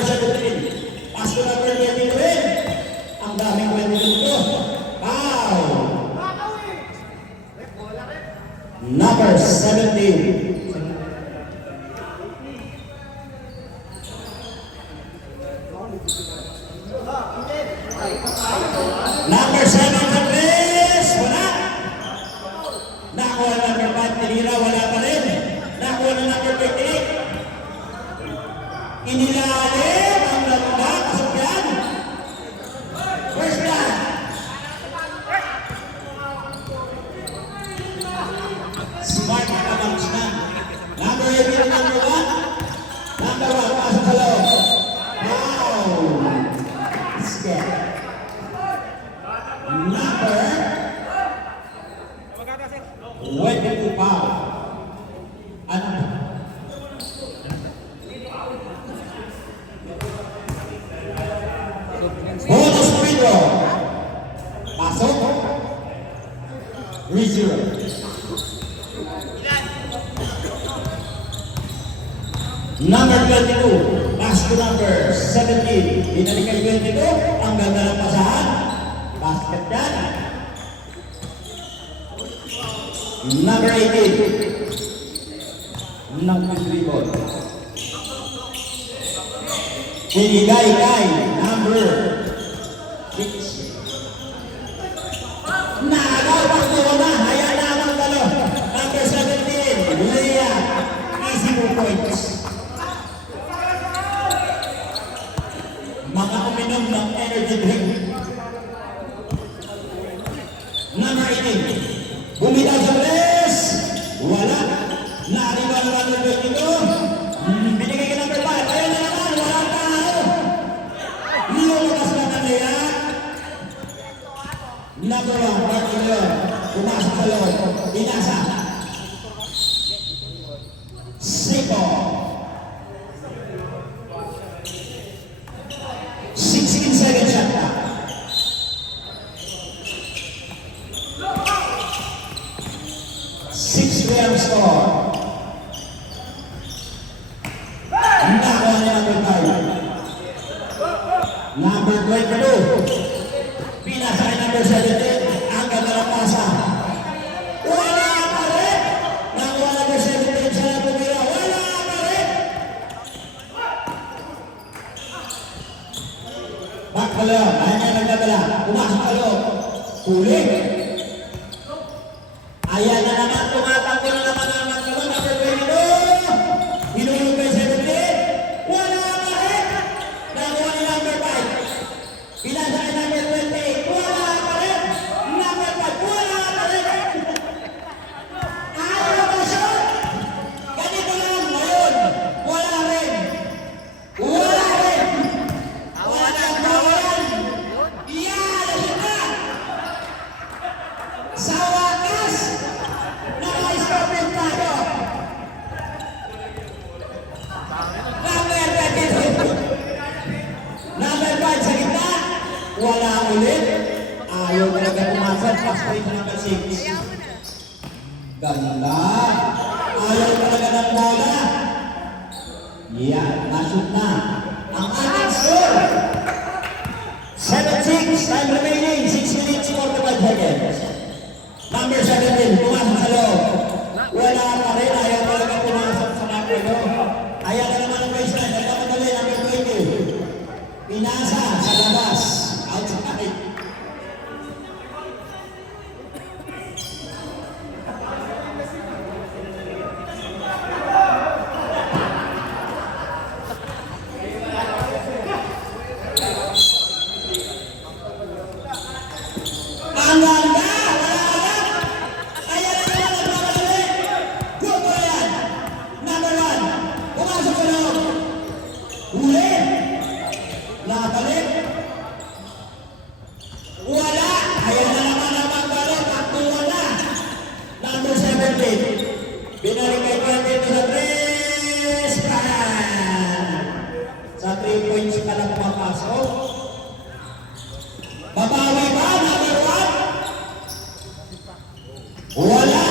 number 17. Pass to number 23. Ang daming 22 to. Foul. Number 17. Number 7 na please. Wala. Nakuha number 5. Tinira. Wala pa rin. Nakuha na number 28. Inilalim ang lamba. Pasok yan. First down. Smart na kabangs na. Number 18, number 1. Number 1, pasok sa loob. Wow! Skip. Number 22 foul. Ano? Bonus window. Pasok. 3-0. Number 22, pass to number 17. Binalik kay 22, ang ganda ng pasahan. Basket yan. Number 18. Number 3 ball. Binigay kay number 6. Nagaw pa ko na. Hayaan na ang talo. Number 17, Leah. Easy 2 points. Mga uminom ng energy drink. Number 18. Bumitaw sa press. Wala. Naariba naman ng 22. Binigay ka number 5. Ayun na naman. Wala tao. Lumabas na kanila. Number 1. Martin. Pumasok sa loob. Binasa. Sipo. 16 seconds shot clock. Six-game score. Nakuha niya number 5. Number 22. Pinasa kay number 17. Ang ganda ng pasa. Wala pa rin. Nakuha number 17 siya na pumira. Wala pa rin. Back pa lang. Ayaw niya nagdadala. Pumasok ka loob. Huli. Ayan na naman. Tumatakbo na naman ang magkaroon. Number 22. Hinulog kay 17. Wala pa rin. Nakuha ni number 5. Pinasa kay number 28. Wala pa rin. Number 5. Wala pa rin. Ayaw na ba siya? Ganito lang ngayon. Wala rin. Wala rin. Wala pa rin. Yan! Ito! Sa wakas, naka-stopin tayo. Number 22. Number 5 sa gitna. Wala ulit. Ayaw talaga pumasok. Pass point number 6. Ganda. Ayaw talaga ng bola. Yan, nashoot na. Ang ating score. 7-6. Time remaining. 6 minutes, 45 seconds. Number 17, pumasok sa loob. Wala pa rin. Ayaw talaga pumasok sa number 2. Ayaw na naman ang baseline. Nagkamadali, number 20. Pinasa sa labas. Outside. Ang ganda! Number 1, pumasok sa loob. Huli. Nakabalik. Wala. Ayan na naman ang magbalik. Taktuan na. Number 17. Binalik kay Quentin sa 3. Sa 3 points ka lang papasok. Babawi ba? Number 1? Wala.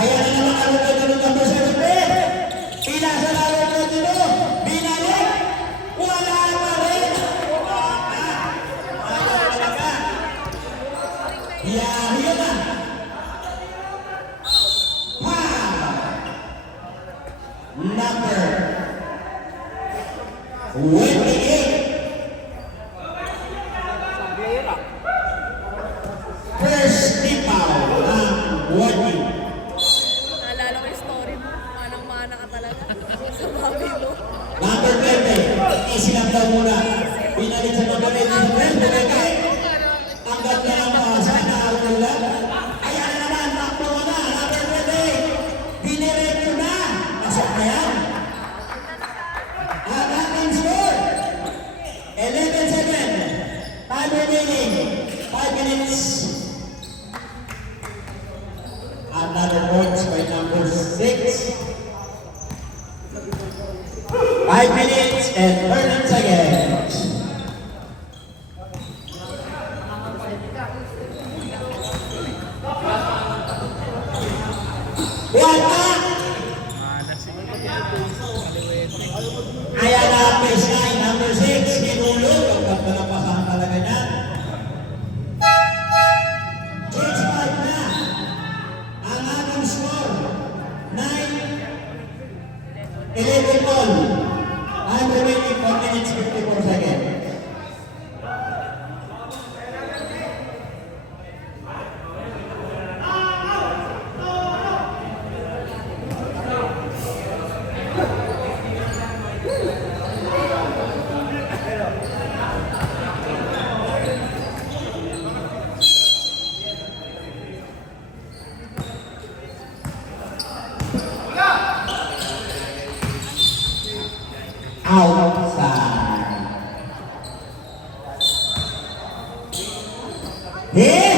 Ayan na naman ang number 17. Pinasa na rin dito. Binalik. Wala First team foul ng Wadi. Naalala ko yung story mo. Manang-mana ka talaga. Sa mami mo. Number 20, easy lang daw muna. Pinalit sa number 20, Bumeke. Tanggap na lang sa naharap lang. Ayan na naman, takbo mo na, number 20. Diniretso na. Pasok na yan. At ating score, 11-7. Time remaining, 5 minutes. Another points by number 6. 5 minutes and 30 seconds. Wala! Ayan na, baseline number 6, kinulog. Ang pagpalapasahan talaga niya. Change 5 na. Ang ating score, 9-11 all. I'm remaining 4 minutes 54 seconds. Outside. Hey!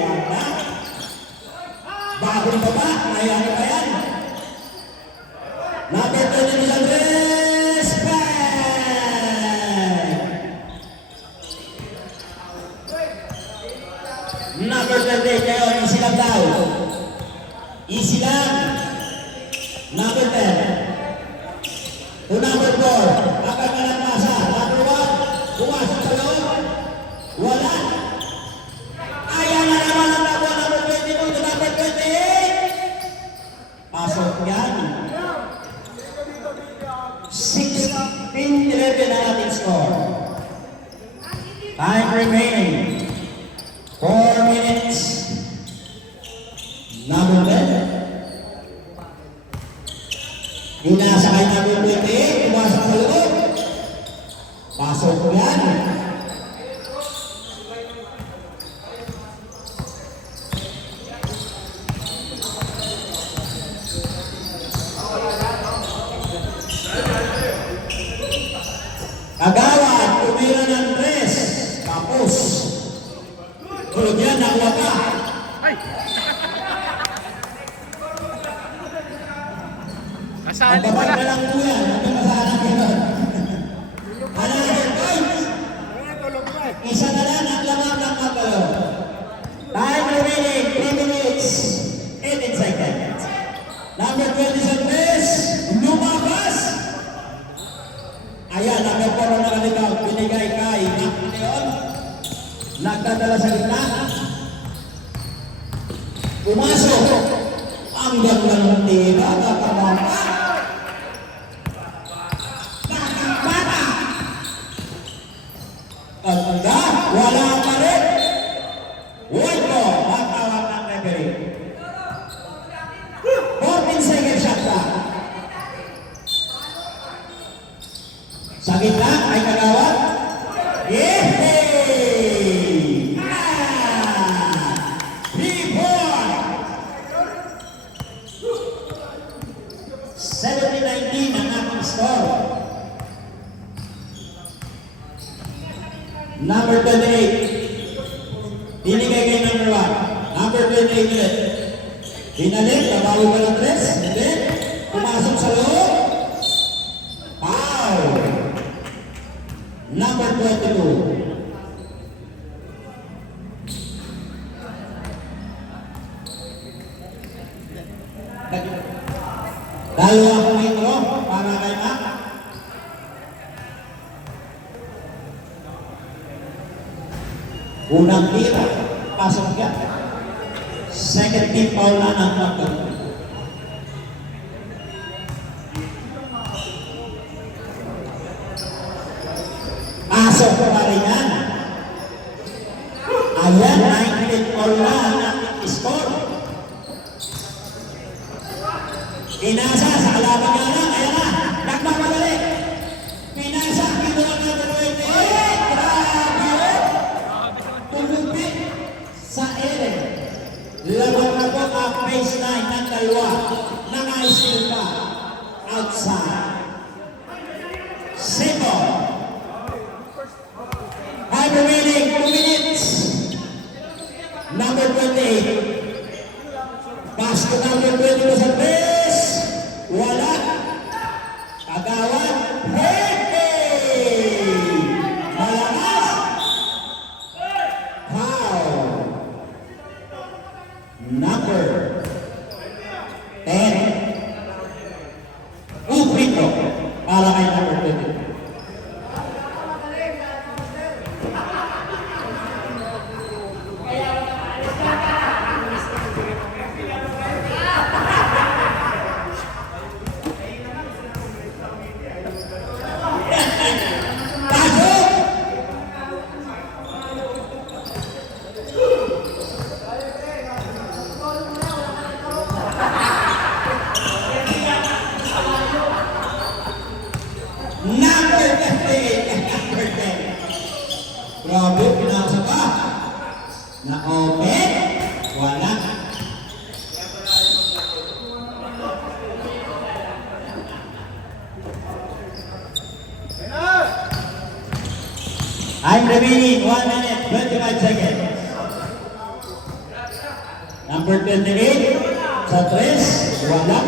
Wala. Bagong baba. Ayan pa yan. Number 20 nila, respect! Number 20, kayo, easy lang daw. Easy lang. Number 10. To number 4, agad na lang nasa. Number 1, pumasok sa loob. Wala. Ayan na naman ang nakuha number 22 to number 28. Pasok yan. 16-11 na natin score. Time remaining. 4 minutes. Number 10. Inasa kay number 28, pumasok sa loob. Pasok yan. Agawad, tumira ng 3. Tapos. Tulog yan, nakuha ka. Kasali Ang pala. babag na lang po yan. Ang masahan yun. Another point. Isa na lang ang lamang ng kapalo. Time remaining 3 minutes 18 seconds. Number 20 sa press. Lumabas. Ayan, number 4 ang nakalitaw. Binigay kay Mac Leon. Nagdadala sa gitna. Pumasok. Ang ganda ng tira. Tatamama. Tanda, wala pa rin. White ball, matawag ng referee. 14 seconds shot clock. Sa gitna ay kagawad. Yehey! Ah! 3 points. 70-19 ang ating score. Number 28. Binigay kay number 1. Number 28 ulit. Binalik, nabawi pa ng 3. Hindi. Pumasok sa loob. Foul. Number 22. Dalawang metro para kay Mac. Unang tira, pasok yan. Second team foul na ng Mac. Pasok pa rin yan. Ayan, 9 all na ang ating score. Pinasa sa kalaban nga lang. Ayan na, nagmamadali. Pinasa, kinuha na ng 28. Grabe! Tulubi sa ere. Laban na po ang baseline ng dalawa. Naka-steal pa. Outside. Simple. Time remaining 2 minutes. Number 28. Pass to number 20 sa base. Wala. Kagawad. Hey! Malakas. Foul. Number 10. Free throw. Para kay number 20. Number 58, number 10. Grabe, pinasa pa. Na-open. Wala. I'm remaining 1 minute, 25 seconds. Number 28, sa 3, wala.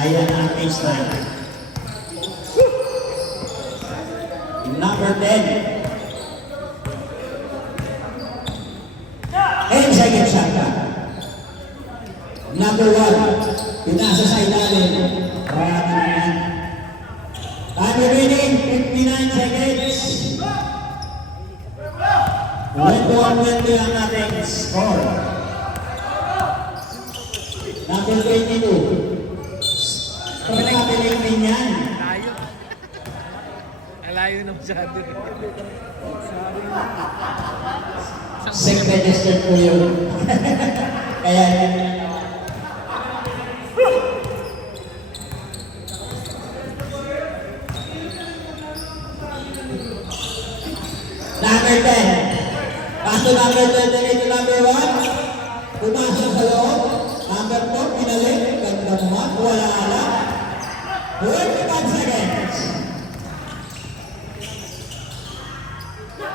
Ayan ang baseline. Number 10. 10 seconds shot ka. Number 1. Pinasa sa ilalim. Marami na yan. Time remaining 59 seconds. 21-20 ang ating score. Number 22. Pagkakabiling din yan. Layo. Alayo na masyado. Safe register po yun. Kaya yun. Number 10. Pass to number 28 to number 1. Pumasok sa loob. Number 4, pinalik. Ganda naman. Wala ala. 45 seconds.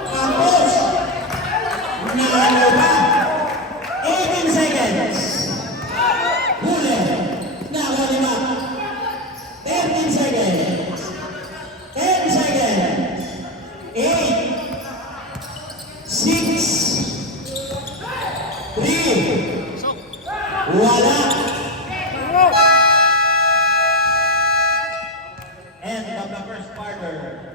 Tapos. Naano pa. 18 seconds. Huli. Nakalima. 13 seconds. 10 seconds. 8. 6. 3. Wala. End of the first quarter.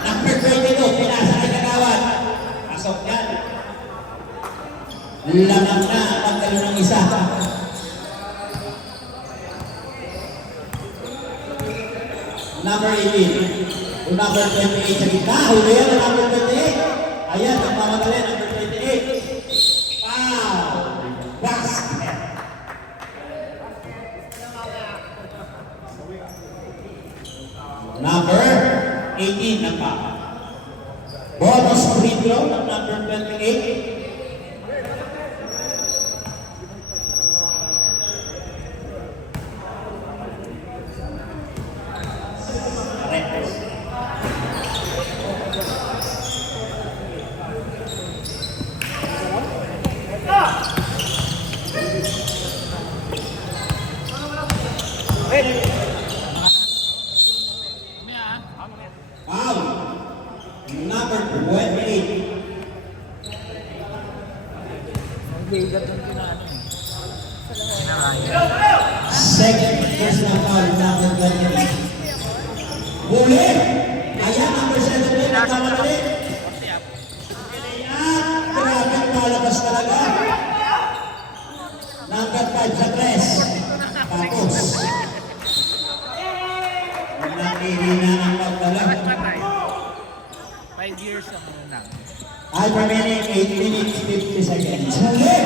Number 22, pinasa kay Kagawad. Pasok yan. Lamang na ang pagkalo ng isa. Number 18. Yung number 28 sa gitna. Huli yan ang number 28. Ayan, nagmamadali. Number 28. Wow! Basket! Number 18 na pa. Bonus free throw ng number 28. Correct. 28. Ang bigat ng kinano. Second personal foul, number 28. Huli! Ayan, number 17, nagkamadali. At grabe, palabas talaga. Number 5 sa tres. Tapos. Nakihina ng pagdala. 5 years ang unang. Time remaining 8 minutes 50 seconds. Huli!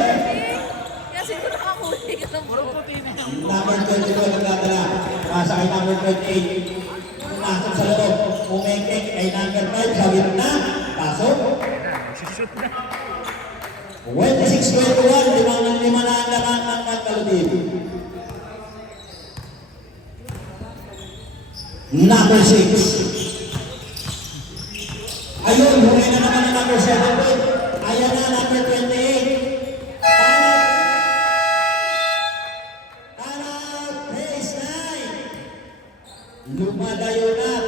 Kasi kung nakakuli ka ng Puro puti na yan. Number 22 nagdadala. Pasa kay number 28. Pumasok sa loob. Umekik kay number 5 sa gitna. Pasok. Shoot na. 26-21. 5 na ang laman ng Magkaludin. Number 6. Ayun, huli na naman ang number 7. Ayan na, number 28. Time-out, race 9. Lumadayo na,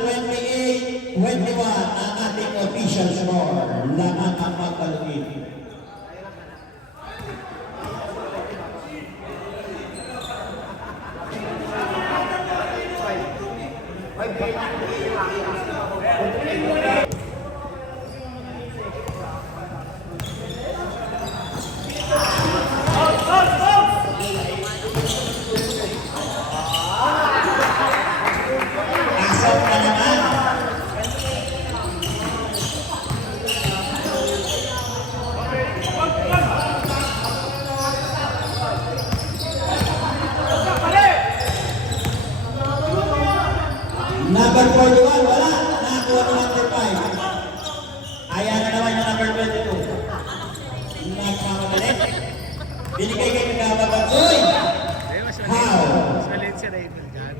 28-21 ang ating official score. Laman ang Magkaludin. Asok na naman. Number 41, wala. Nakakuha ng number 5. Ayan na naman yung number 22. Nagmamadali. Binigay kay Nagabagad. Uy! Eh, mas How? maliit si Raymond dyan.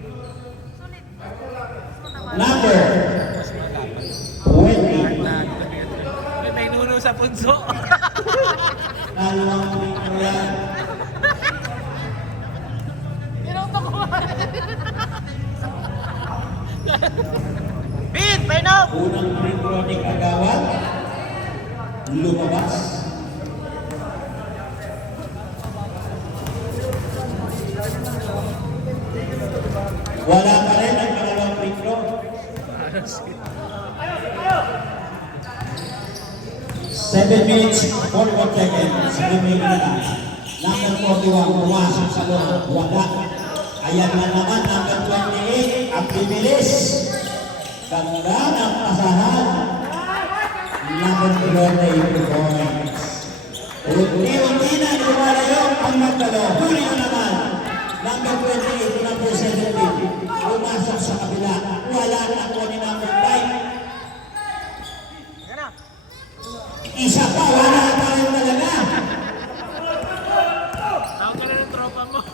Number Mas magapal. 20. May nuno sa punso. Dalawang picture yan. Inuto ko. Pin! Painaw! Unang picture ni Kagawad. Lumabas. Wala pa rin ang pangalawang picture. 7 minutes, 41 seconds. Remaining na. Number 41, pumasok sa loob. Wala. Ayan na naman, number 28, ang bibilis. Ganda ng pasahan. Number 28 points. Unti-unti na lumalayo ang magdalo. Huli na naman. Number 28, number 17. Pumasok sa kabila. Wala na po ni number 5. Isa pa, wala pa rin talaga. Tawag ka na ng tropa mo.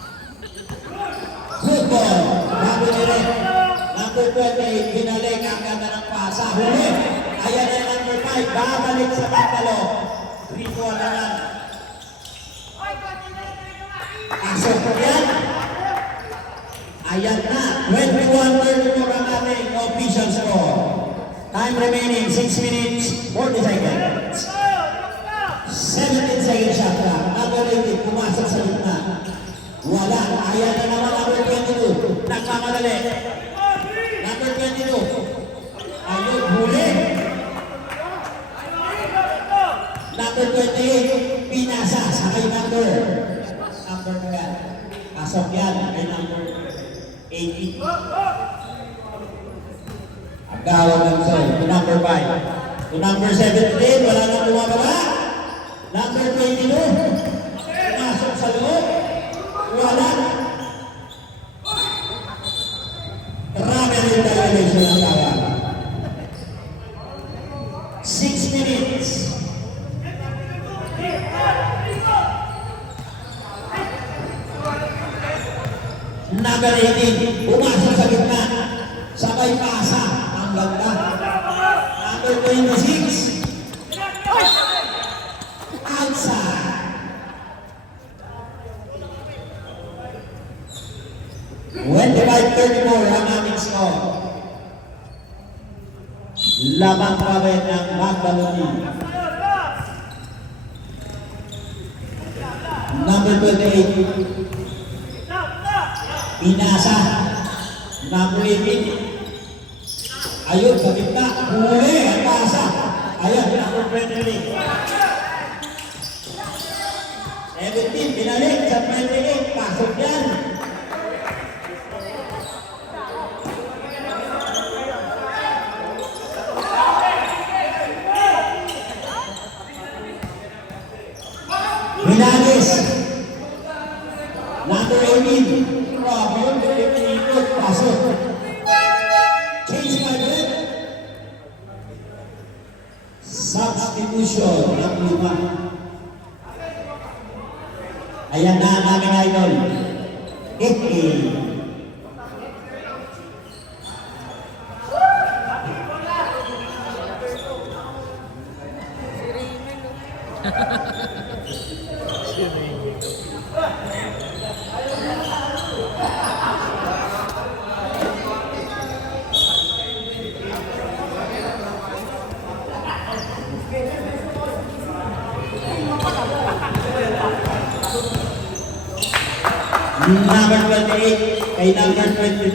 Football. Bago rin. Number 28, binalik ang ganda ng pasa. Huli. Ayan na yung number 5. Babalik sa pangkalo. 3-4 na lang. Pasok po yan. Ayan na. 21-34 ang ating official score. Time remaining 6 minutes 40 seconds. 17 seconds shot clock. Number 18, pumasok sa gitna. Wala. Ayan na naman number 22. Nagmamadali. Number 22. Ayun, huli. Number 28, pinasa sa kay number. Number na yan. Pasok yan kay number 18. Agawad ng soul. To number 5. To number 17, wala nang bumababa. Number 22, pumasok sa loob. Wala. Grabe rin violation ang tawag. 6 minutes. Number 18, pumasok sa gitna. Sabay pasa. Ang ganda. Number 26. Outside. $25-34 ang aming score. Labang pa rin ang Magdalo Tony. Number 28. Pinasa. Number 18. Ayun, sa gitna. Huli ang pasa. Ayun, number 23. 17, binalik sa 28. Pasok yan. Minalis. Number 18. Grabe yun, ikot. Pasok. Change my bet. Substitution ng 5. Ayan na ang aming idol. Kiki. Si Raymond, oh. Number 28 kay number 22.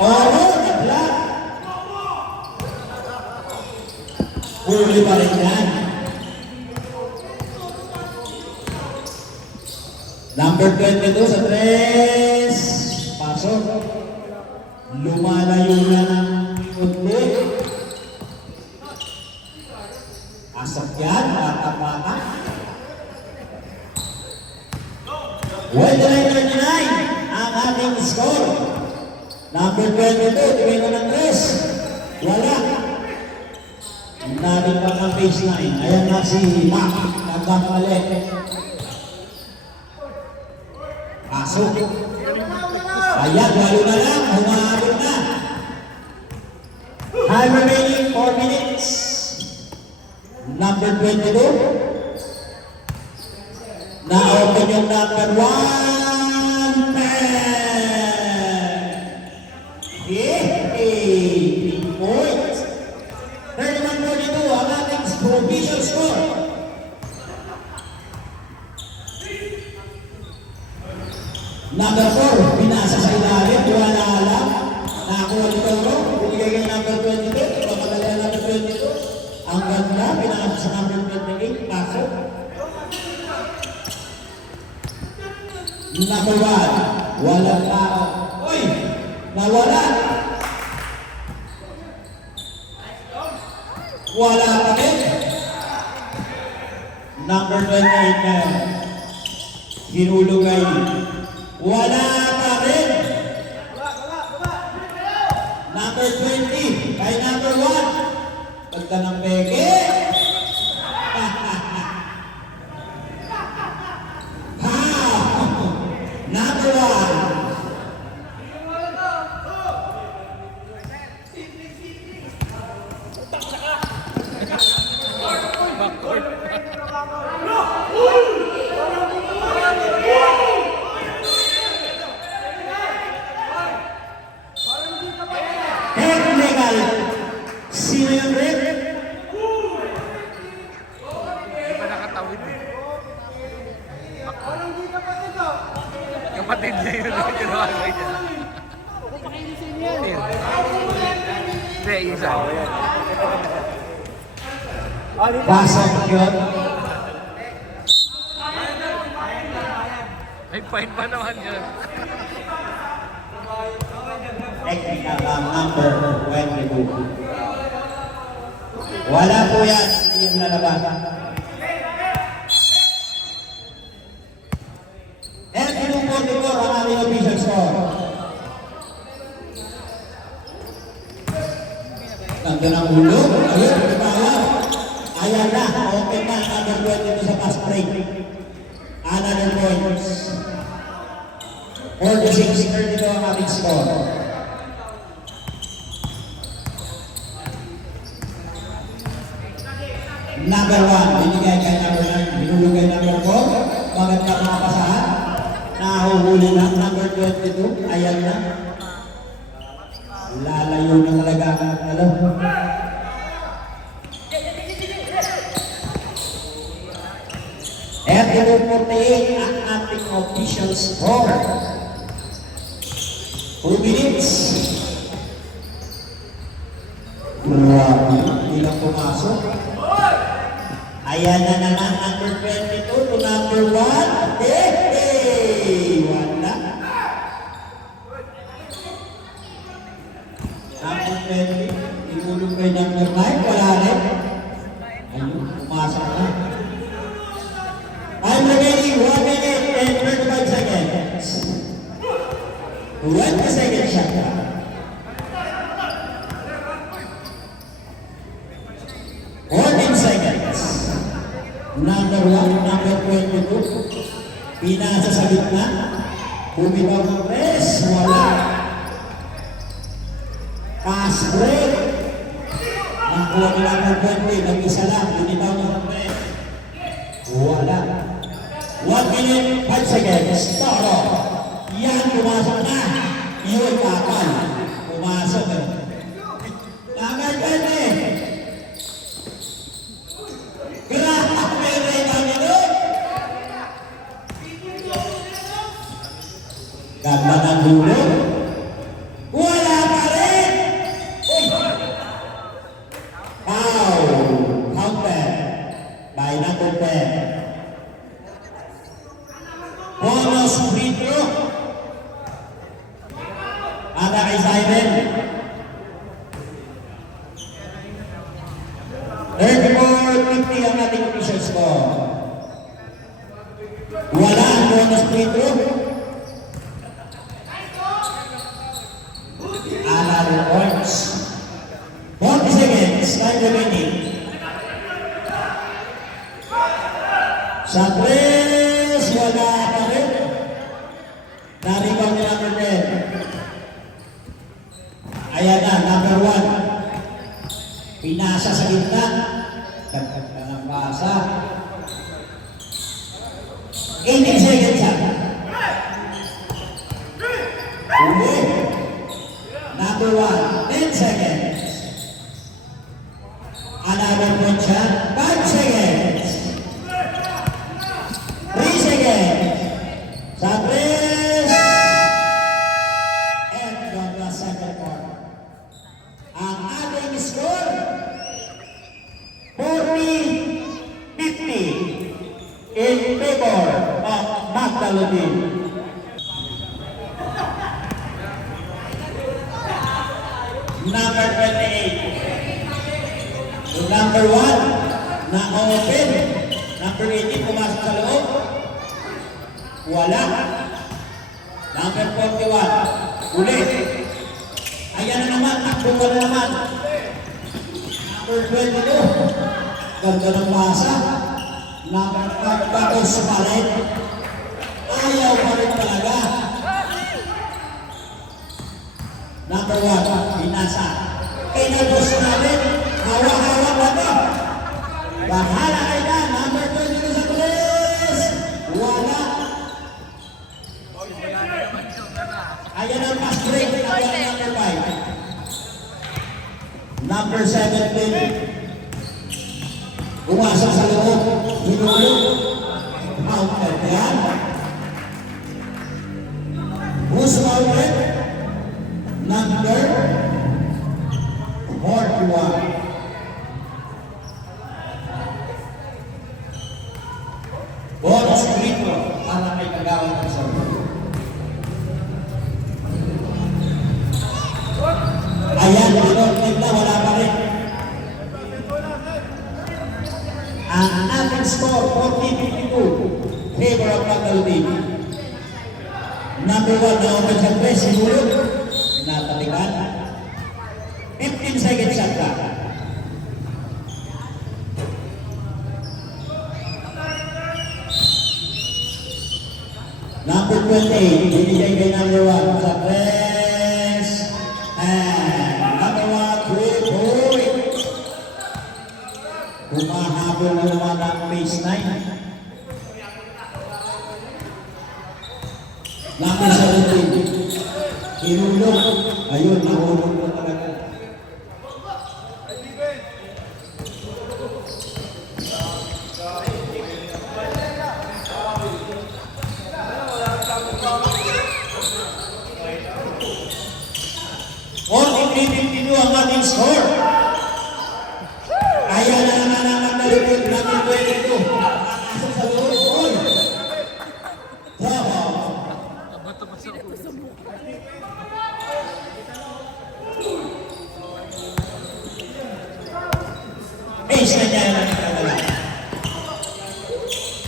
Oro, nagla. Huli pa rin yan. Number 22 sa 3. Pasok. Lumalayo na ng kunti. Asap yan, bata-bata. 29-39 ang ating score. Number 22, tingin na ng 3. Wala. Natin pa ng baseline. Ayan na si Mac. Nagkamali. Pasok. Ayan, walo na lang. Humahabol na. Time remaining 4 minutes. Number 22. Na-open yung number 1. 3 points. 31-42 ang ating provisional score. Number 4, pinasa sa ilalim, wala alam. Nakakuha ni Toro, binigay kay number 22, pagkakala number 22. Ang ganda, pinasa sa number 28, pasok. Number 1, walang tao. Uy! Nawala! Wala pa rin. Number 28 na hinulugay. Wala pa rin. Number 20 kay number 1. Pagka ng peke. Number 1. Technical. Sino yung red? Hindi pa nakatawid eh. Kapatid niya yun yung ginawa niya. Hindi, isa. Pasok yun. Ay, fine pa naman yun. Technical ang number 22. Wala po yan. Hindi yan lalabas. And yung 44 ang aming official score. Ganda ng ulo. Ayun, kaya. Ayan na. Open na number 22 sa fast break. Another points. 46-32 ang aming score. Number 1, binigay kay number 9, binulugay number 4, maganda mga pasahan, nahuhuli ng number 22, ayan na. Lalayo na talaga ang alam. 32-48 ang ating official score. 2 minutes. Grabe, ilang pumasok. Ayan na naman, number 22 to number 1. Hey! Wala. Number 20, itulong kay number 9, wala rin. Ayun, pumasok na. I'm remaining 1 minute and 35 seconds. 20 seconds shot. 14 seconds. Number 1, number 22. Pinasa sa gitna. Bumitaw ng press. Wala. Pass break. Nakuha ni number 20. Nag-isa lang. Bumitaw ng press. Wala. 1 minute, 5 seconds. Toro. Yan, pumasok na. Yun, kapal. Pumasok eh. Number 20. Grabe rin kami doon. Ganda ng dulo. Wala pa rin. Uy. Foul. Counter. By number 10. Bonus free throw. Ada kay Simon. 34-50 ang ating official score. Wala ang bonus free throw. Another points. 40 seconds. Time remaining. Sa tres, wala pa rin. Naribang ni number 10. Ayan na, number 1. Pinasa sa gitna. Dagdag ka ng pasa. 18 seconds ha. Uli. Number 1, 10 seconds. Another point shot, 5 seconds. 3 seconds. Sa 3. End of the second quarter. Ang ating score, 40-50 in favor of Magdalene. Number 28. So number 1, na-open. Number 18, pumasok sa loob. Wala. Number 41, ulit. Ayan na naman, takbo na naman. Number 22, ganda ng pasa. Number 5, bagos pa rin. Ayaw pa rin talaga. Number 1, pinasa. Kinabos natin, hawa-hawa ba ito? Bahala kayo na, number 22 sa tulis. Wala. Ayan ang pass break, number 5. Number 17. Pumasok sa loob, hinulog. Outlet yan. Who's outlet? Number 41. Bonus free throw para kay Kagawan ng Sorbo. Ayan, tignan, wala pa rin. Ang ating score, 40-52. Favor of Magdalene. Number 1 na open sa press, sinulog. Natalikan. 15 seconds shot ka. Number 28, binigay kay number 1 sa press. And number 1, 3 point. Humahabol na naman ang baseline. Number 17, hinulog. Ayun, nahulog na talaga. score. Ayan na naman ang magdalikod. Number 22. Pasok sa loob. Goal. Bravo. Kabato pa sa ulo. Base na niya ang nakakawala.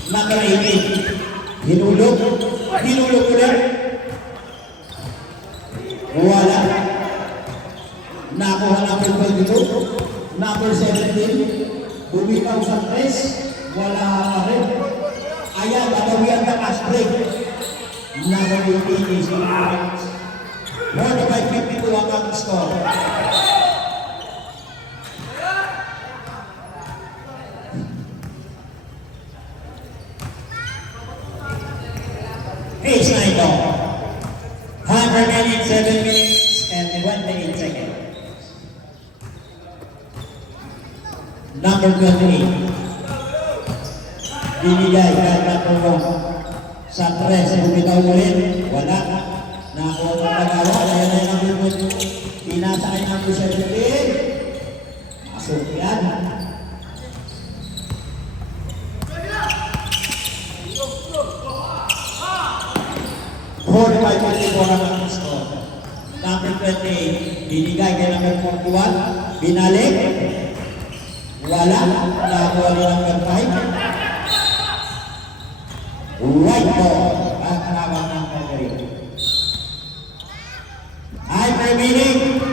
Number 18. Hinulog. Hinulog ulit. Wala. Nakuha number 22. Number 17. Bumitaw sa press. Wala pa rin. Ayan, nagawian na cash break. Number 18 is more than 52 ang score. Pace na ito. 107 minutes and 28 seconds. Number 28. Binigay kahit na tulong sa tres. Bumitaw ulit. Wala. Nakuha ng pag-awa. Kaya na yung number 1. Pinasa kay number 17. Masuk yan. Forty-five ang score. Number 28, binigay kay number 41, binalik, wala, nakuha ni number 5. Right ball, at tawag ng referee. Time remaining,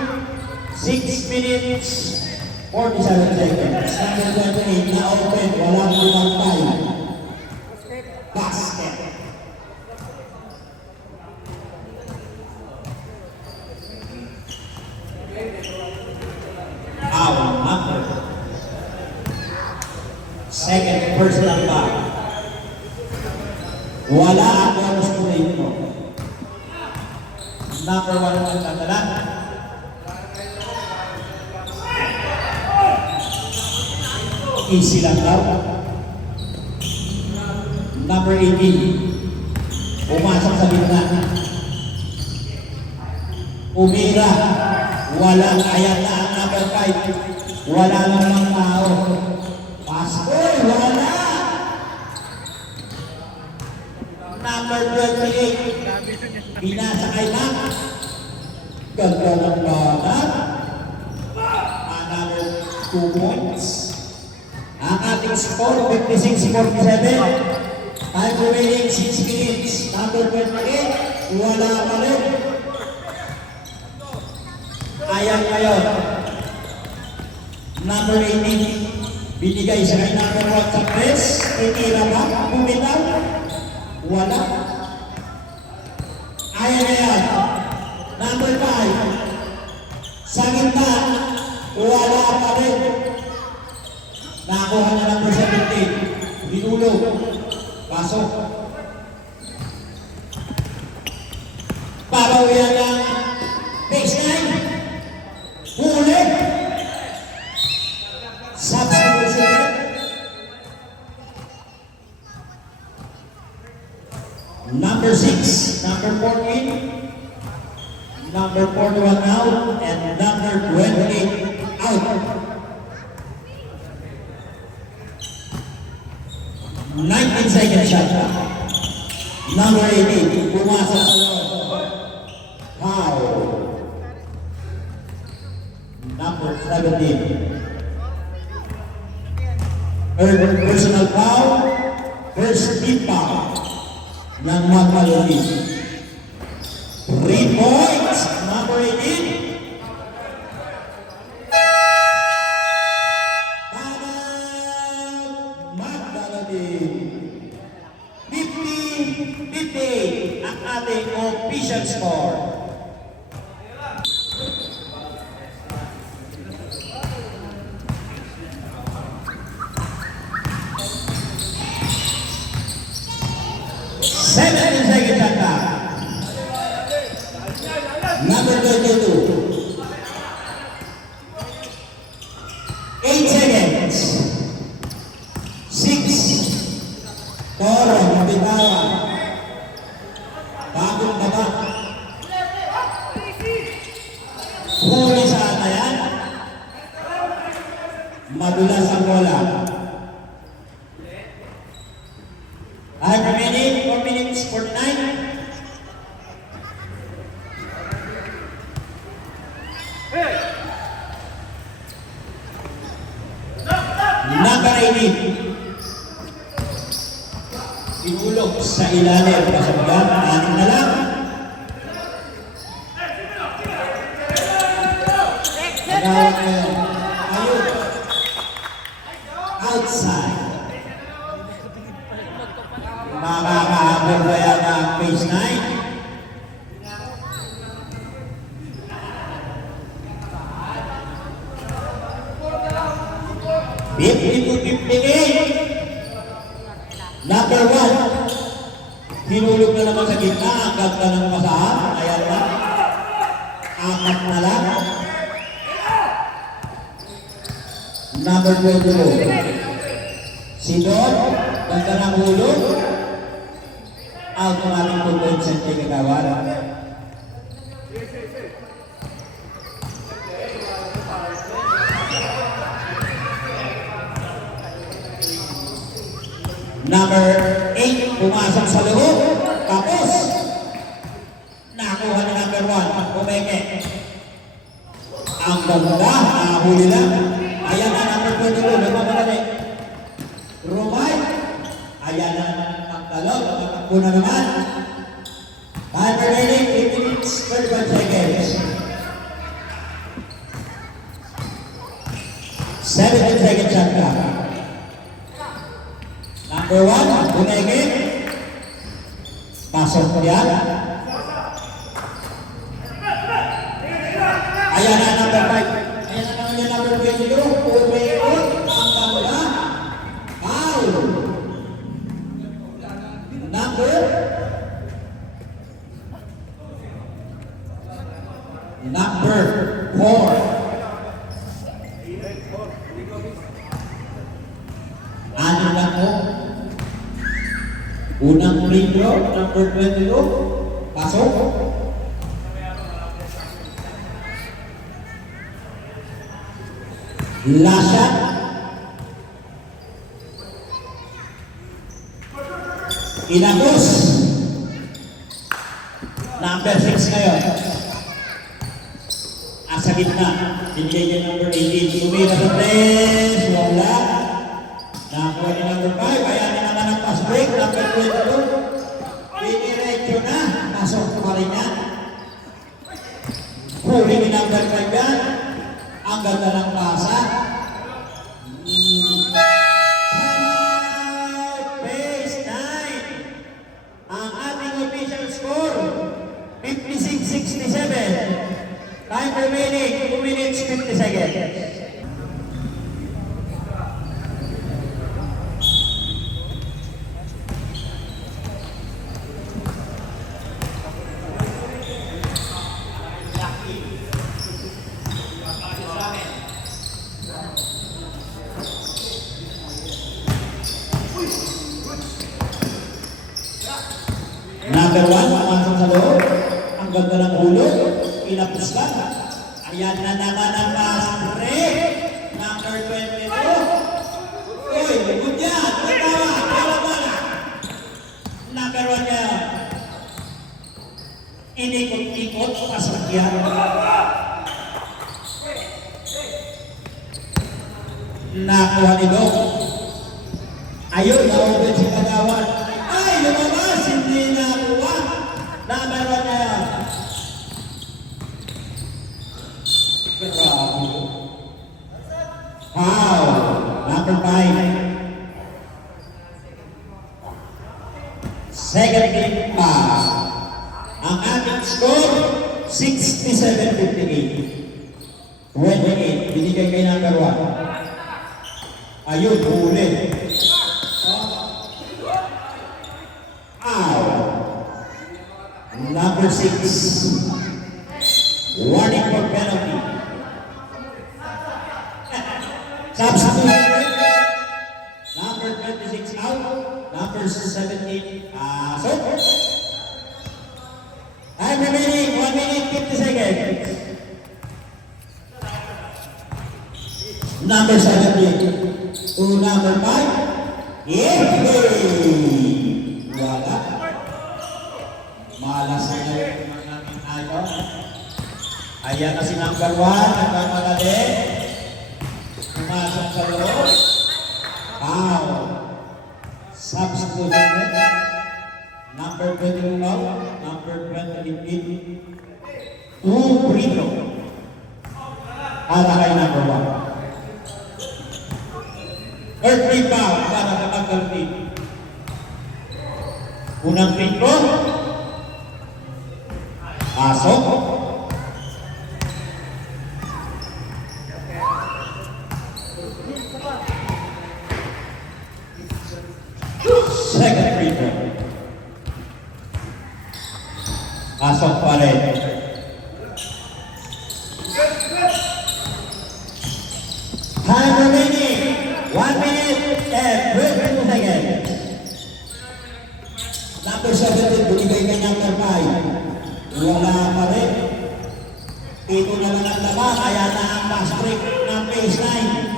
6 minutes, 47 seconds. Number 28, na open, wala ng 5. Basket. Our number. Second personal foul. Wala ang bonus point mo. Number 1 ang tatala. Easy lang daw. Number 18. Pumasok sa gitna. Umira. Walang ayan na ang number 5. Wala lang ng tao. Paskoy, wala. Number 28. Binasa kay Mac. Ganda ng bata. Another 2 points. Ang ating score, 56-47. Time remaining 6 minutes. Number 28. Wala pa rin. Ayan ngayon. Number 18. Binigay sa kay number 1 sa press. Itira ba? Bumitaw? Wala. Ayan ngayon. Number 5. Sa gitna. Wala pa rin. Nakuha na number 17. Binulog. Pasok. Parawian ng baseline. Huli. Substitution. Number 6, number 14, number 41 out, and number 28 out. 19 second shot. Number 18, pumasok sa loob. Foul. Number 17. Third personal foul. First team foul ng Magmaloni. 3 points. Number 18. Magmaloni. 50-50 ang ating official score. Second attack. Number 22. 8 seconds. 6. Toro, nabitawan. Bagong baba. Huli sa yan. dulas ang bola. Time remaining, 4 minutes 49. Number 80. Inulog sa ilalim. Kasabgan, 6 na lang. Agawad ngayon. Ayun. Outside. Makakahabol ba yan ang phase 9? Number 1. Hinulog na naman sa gitna. Ang ganda ng pasahan. Ayan na. 4 na lang. Number 22. Sidon. Ganda ng hulog. Automatic football center kagawad. Number 8, pumasok sa loob. Tapos, nakuha ni number 1, Pumeke. Ang ganda, nakahuli lang. Ayan na number 22, nagmamadali. Romay. Ayan na ang dalog, nakatakbo na naman. Time remaining, 8 minutes, 31 seconds. 17 seconds shot clock. Number 1, Bunege. Pasok yan. Ayan na number 5. Ayan na naman yung number 22. Pumikot. Ang ganda. Foul. Number 4. Ano lang po? Unang free throw, number 22. Pasok. Last shot. Inagos. Number 6 ngayon. Asa gitna. Binigay niya number 18. Sumira sa press. Wala. Nakakuha ni number 5. Ayan na naman ang pass break. Number 22. Diniretso na. Pasok pa rin yan. Huli ni number 5 yan. Ang ganda ng pasa. Phase 9. Ang ating official score, 56-67. Time remaining, 2 minutes, 50 seconds. Number 1, pumasok sa loob. Ang ganda ng hulog. Pinapuskan. Ayan na naman ang pass break. Number 22. Uy, good yan. Tatawa. Pero bala. Number 1 yan. Inikot-ikot. Pasok yan. Nakuha ni Doc. Ayun, na-open si Kagawan. Ay, lumabas. Hindi nakuha. Number 1 na yan. Wow. Number 5. Second game pa. Ang ating score, 67-58. 28. Binigay kay number 1. Ayun, huli. Number 6. Warning for penalty. Substitute. Number 26 out. Number 17. So. Time remaining 1 minute 50 seconds. Number 17. number 5. Yehey! Wala. Malas na yung mga namin. Ayan na si number 1. Nagkamadali. Pumasok sa loob. Wow. Substitution. Number 22 now. Number 28. 2 free throw. Para kay number 1. Third free foul para sa pagkalpit. Unang free throw. Pasok. Second free throw. Pasok pa rin. Time remaining. 1 minute and 22 seconds. Number 17, binigay kay number 5. Wala pa rin. Ito na lang ang taba, kaya na ang pass break ng baseline.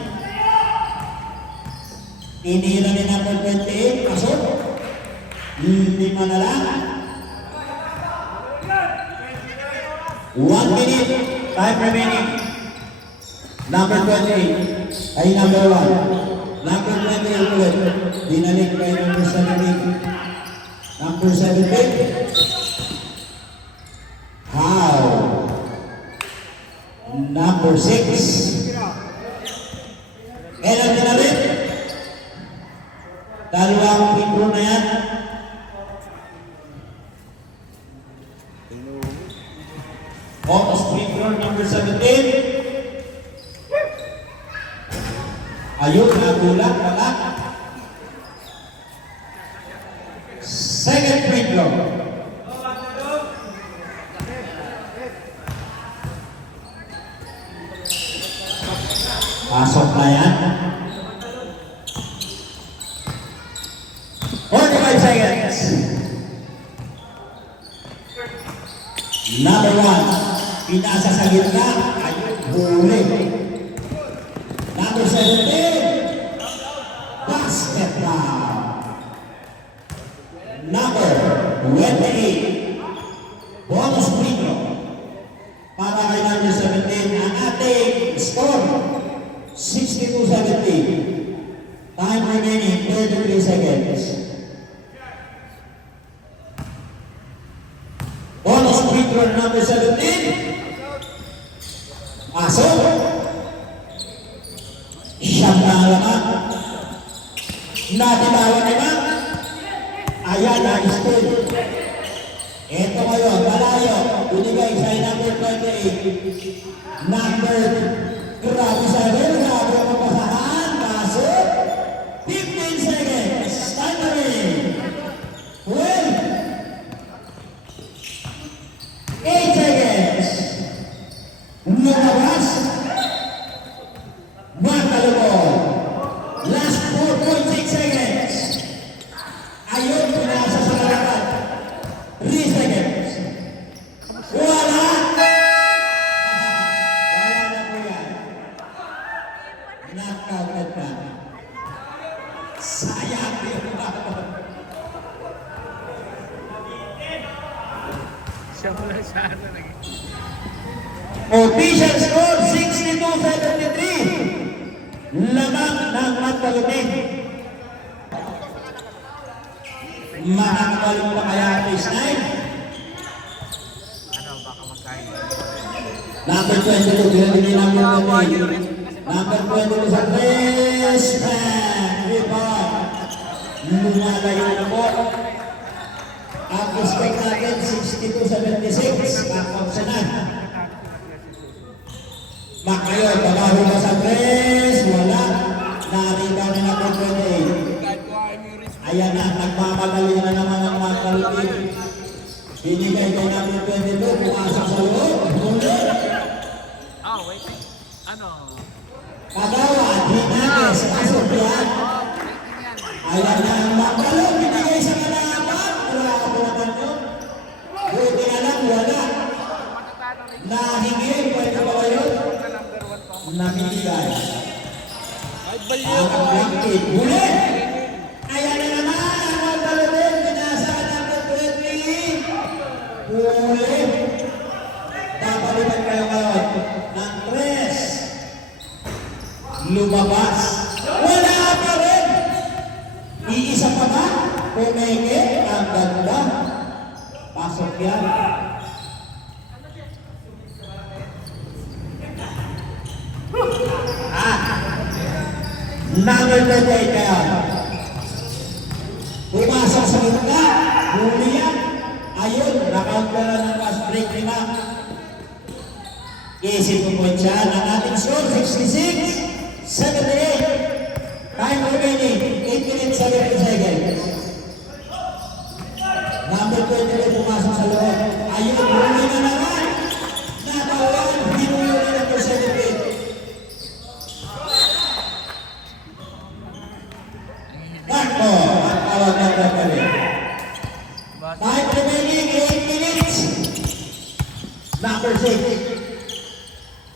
Tinira ni number 28, pasok. Lima na lang. 1 minute, time remaining. Number 28, ay number 1. Number 28 ulit. Dinalik kay number 17. Number 17. How? Number 6. Kailan dinalik? Dalawang pintro na yan. Almost pintro number 17. Ayun, nagulat, wala. Second free throw. Pasok na yan. 45 seconds. Number 1. Pinasa sa gitna. Ayun, huli. Number 17. Basket now. Number 28. Bonus free throw. Para kay number 17. Ang ating score. 62-17. Time remaining 33 seconds. Bonus free throw number 17. Pasok. Siyam na alaman. Natitawan ni Mang. Ayan ang school. Ito ngayon, malayo. Binigay sa number 28. Number, grabe sa rin, grabe ang mapasahan. Pasok. 15 seconds. Time remaining. 12. 8 seconds. Lumabas. Makalubog. Last 4.6 seconds. Ayun, pinasa sa lalaban. 3 seconds. Wala. Wala na po yan. Knockout na. Sayang yung knockout. Siya mula sa ano lagi. Official score 62-73. Lamang ng Matpalutin. Makakabalik pa kaya ang baseline? Ano, baka magkain. Number 22, binibigay number 28. Number 22 sa 3. Rebound. Lumalayo na po. Ang respect natin, 62-76. Kakapsanan. Makayon, babaho ba sa 3? Wala. Nakatiba na number 28. Ayan na, nagmamadali na naman ang mga kalipin. Binigay kay number 22, pumasok sa loob. Huli. Wait. Ano? Kagawa, Hernandez, pasok yan. Ayan na ang makalo, binigay sa kalaban. Grabe naman yun. Buti na lang, wala. Nahingi, pwede ba ba yun? Namigay. Ang blanket. Huli! Ayan na naman ang magdalawin. Binasa ka ng 20. Huli! Papalitan kayo ngayon ng 3. Lumabas. Wala pa rin! Iisa pa ba? Pumeke. Ang ganda. Pasok yan. Number 28 kaya. Pumasok sa gitna. Huli yan. Ayun, nakaugala ng fast break nila. Isip po siya ng ating score, 66-78. Time remaining, 8 minutes 70 seconds. Number 28 pumasok sa loob. Ayun, huli na naman. Natawan, hinulo na number 17. Takbo, ang tawag ng referee. Time remaining, 8 minutes. Number 6.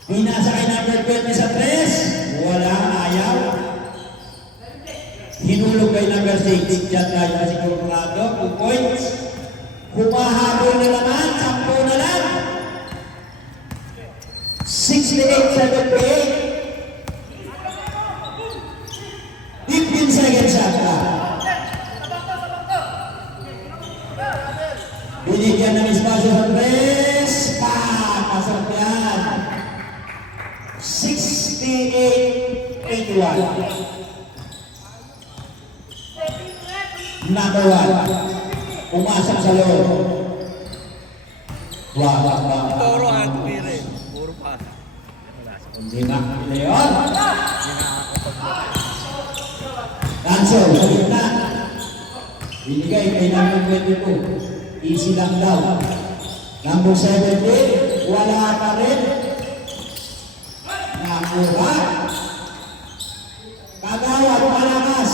Binasa kay number 20 sa 3. Wala, ayaw. Hinulog kay number 6. Diyan tayo na sigurado. 2 points. Humahabol na naman. 10 na lang. 68-78. 15 seconds after. Binigyan ng espasyo sa 3. Pasok yan. 68-81. Number 1. Pumasok sa loob. Wah. Toro at Pire. Puro pa. Hindi na. Leon. Cancel. Sa gitna. Binigay kay number 22. Easy lang daw. Number 17. Wala pa rin. Nakuha. Kagawad malakas.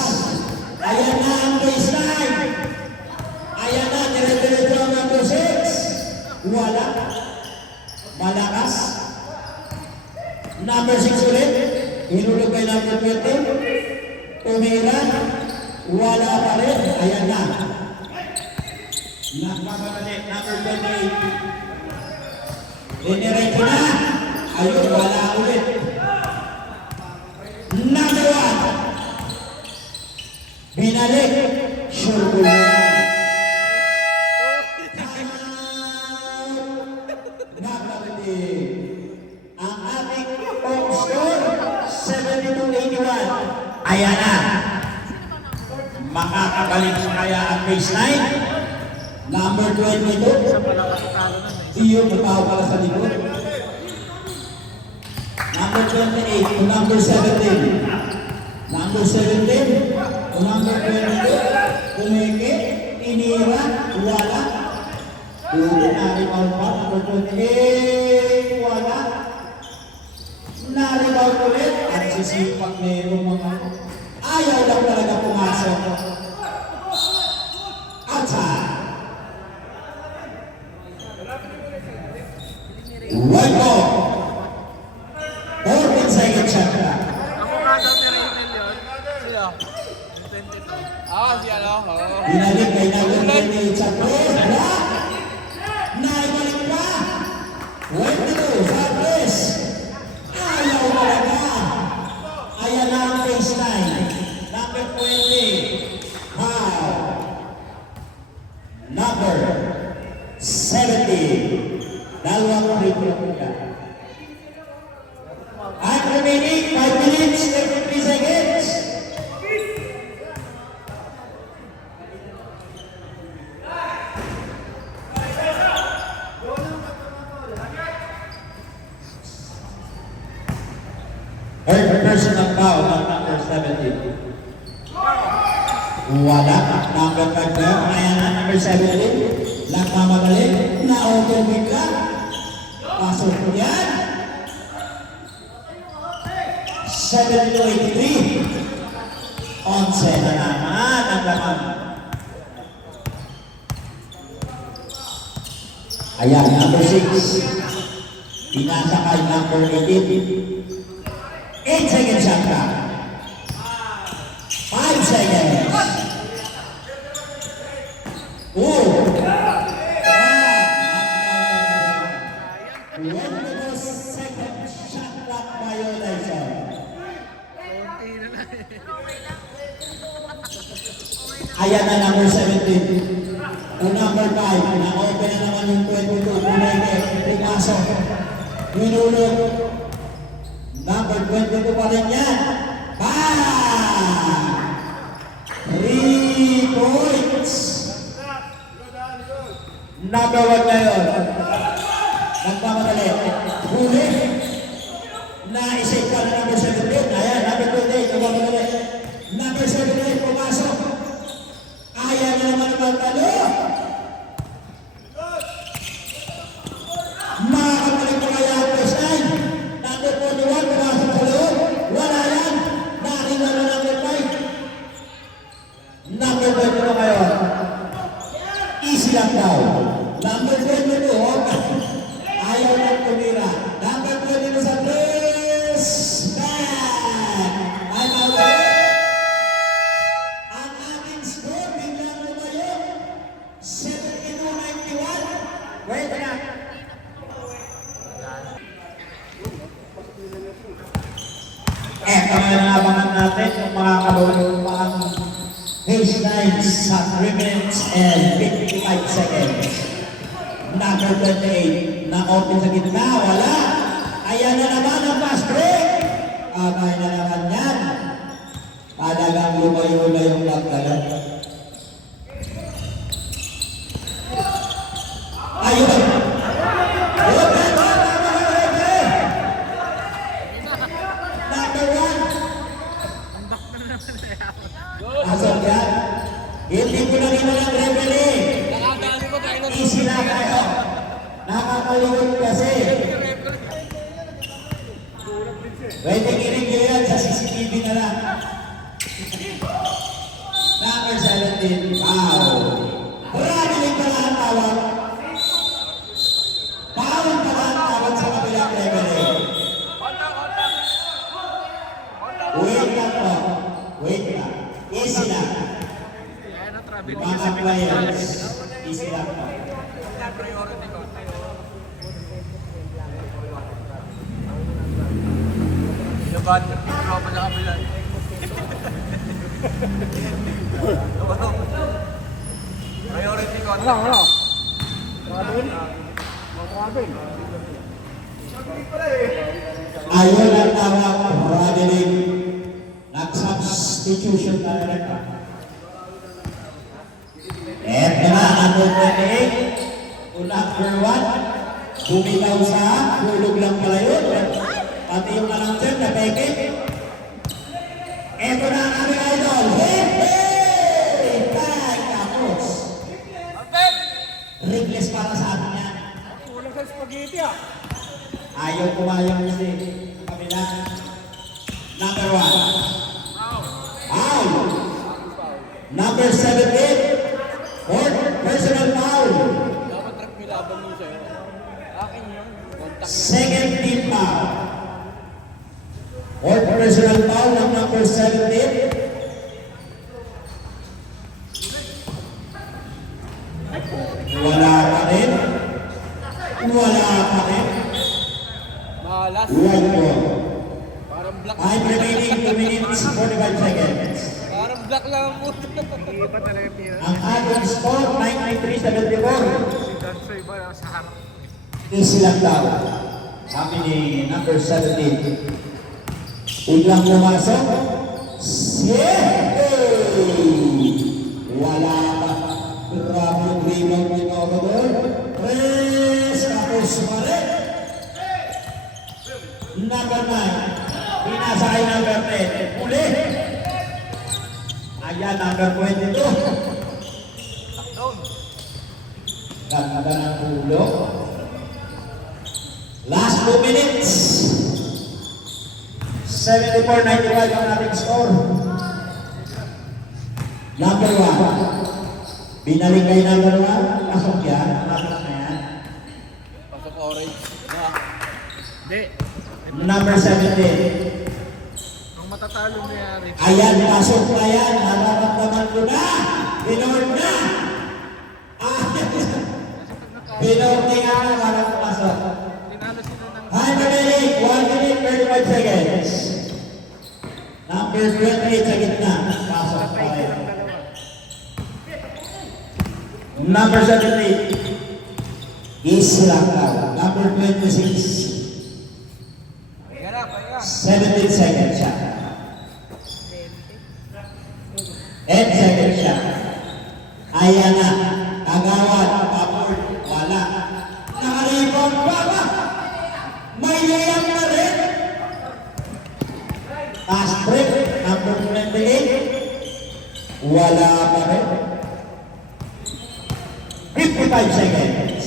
Ayan na ang baseline. Ayan na, dire-diretso ang number 6. Wala. Malakas. Number 6 ulit. Hinulog kay number 20. Tumira. Wala pa rin. Ayan na. Nakakamali. Number 28. Diniretso na. Ayun, wala ulit. Number 1. Binalik. Sure ko na. Nakapati. Ang ating home score, 72-81. Ayan na. Makakabalik sa kaya ang baseline. Number 22. Iyo, matawag pala sa likod. Number 28 to number 17. Number 17 to number 22. Kumeke, tinira, wala. Ulit na rebound pa. Number 28, wala. Na-rebound ulit. At sisipag meron mga ayaw lang talaga pumasok. Outside. One more. 14 seconds shot clock. Ako nga daw ni Raymel yun. Sino? Yung 22. Si ano? Oo. Binalik kay number 28 sa press. Wala. Naibalik pa. 22 sa press. Ayaw talaga. Ayan na ang baseline. Number 20. How? Number 70. Dalawang free throw ka. At remaining 5 minutes, 33 seconds. Third personal foul ng number 17. Wala. Number 5 na. Ayan na, number 17. Nagmamadali. Na-open bigla. Pasok yan. 7-83. 11 na naman ang laman. Ayan, number 6. Pinasa kay number 18. 8 seconds shot clock. seconds. Ooh. When we go second shot clock violation. Ayan na number 17. O number 5. Na-open na naman yung 22. Pumeke. Pumasok. Hinulog. Number 22 pa rin yan. Bang! 3 points. Number 1 ngayon. Nagpamadali. Huli. Na-isave ka na number 17. Ayan, number 28. Nagpamadali. Number 17. Pumasok. Ayan na naman ang magtalo. Makakabalik mo kaya ang first time. Number 41. Pumasok sa loob. Wala yan. Nakita na number 5. Number 22 ngayon. Easy lang daw. Number 22, ayaw lang tumira. Number 22 sa press. Back! I'm away. Ang ating score, biglang lumayo. 72-91. Wait na. Ito na nabangan natin yung mga kalulungan baselines sa 3 minutes and 55 seconds. Number 28, na-open sa gitna, wala. Ayan na naman ang fast break. Abay na naman yan. Talagang lumayo na yung nagkalat. Ayun! Number 1. Asal yan? Hindi ko na ginalang referee. Nakadali ko tayo na Easy na kayo. Nakakalimot kasi. Pwede i-review yan sa CCTV na lang. Number 17, foul. Traveling pala ang tawag. Foul pala ang tawag sa kabilang referee. Wait lang po. Wait lang. Easy lang. Mga players. Easy lang po. Priority ko. Yung bad trip ko pa sa kabila. Priority ko. Ano? Ayun ang tawag. Traveling. Nag-substitution na rin. Eto na, number 28. Number 1. Bumilaw sa hulog lang pala yun. Pati yung announcer na peke. Eto na ang aming idol. Hey! Hey! Tay! Tapos. Rigless para sa atin yan. Kulang sa spaghetti ah. Ayaw kumayang kasi. Kabila. Number 1. Foul. Number 17. Fourth personal foul. dapat track nyo laban mo sa'yo. Akin yun. Contact Second team foul. Fourth personal foul ng number 17. Wala pa rin. Wala pa rin. malas. White ball. Parang black. 5 remaining 2 minutes 45 seconds. Parang black lang ang puto. Iba talaga yung Ang ating score 93-74. si Dan sa iba sa harap. Easy lang daw. Sabi ni number 17. Biglang pumasok. Wala pa. Grabe yung rebound ni Commodore. Press. Tapos balik. Number 9. Pinasa kay number 10. Uli. Ayan, number 22. Ganda ng ulo. Last 2 minutes. 74-95 ang ating score. Number 1. Binalik kay number 1. Pasok yan. Pasok na yan. Pasok orange. Ah. Hindi. Number 17. Ang matatalo nangyari. Ayan, pasok na yan. Nararamdaman ko na. Binord na. Binord na nga na walang pasok. Tinalo sila ng... Time remaining, 1 minute, 35 seconds. Number 28 sa gitna. Pasok pa rin. Number 17. Islangkaw. Number 26. Yan na, kaya. 17 seconds siya. 8 seconds siya. Ayan na. Kagawad. Kapur. Wala. Nakaribon pa ba? May layang na rin. Fast break. Number 28. Wala pa rin. 55 seconds.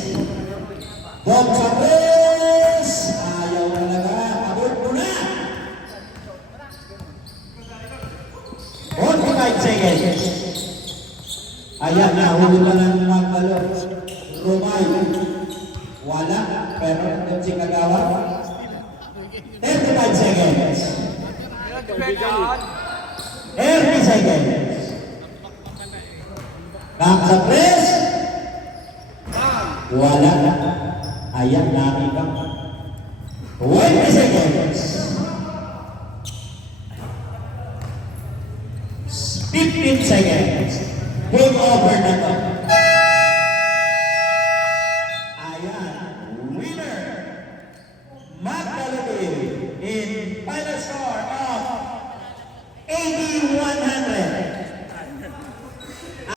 Bob Sabres. Ayaw talaga. Abot mo na. 45 seconds. Ayan na. Huli na lang magkalo. Rumay. Wala. Pero doon si Kagawa. 35 seconds. Defendan. 30 seconds. Bob Sabres. Wala. Ayan, nakita. 20 seconds.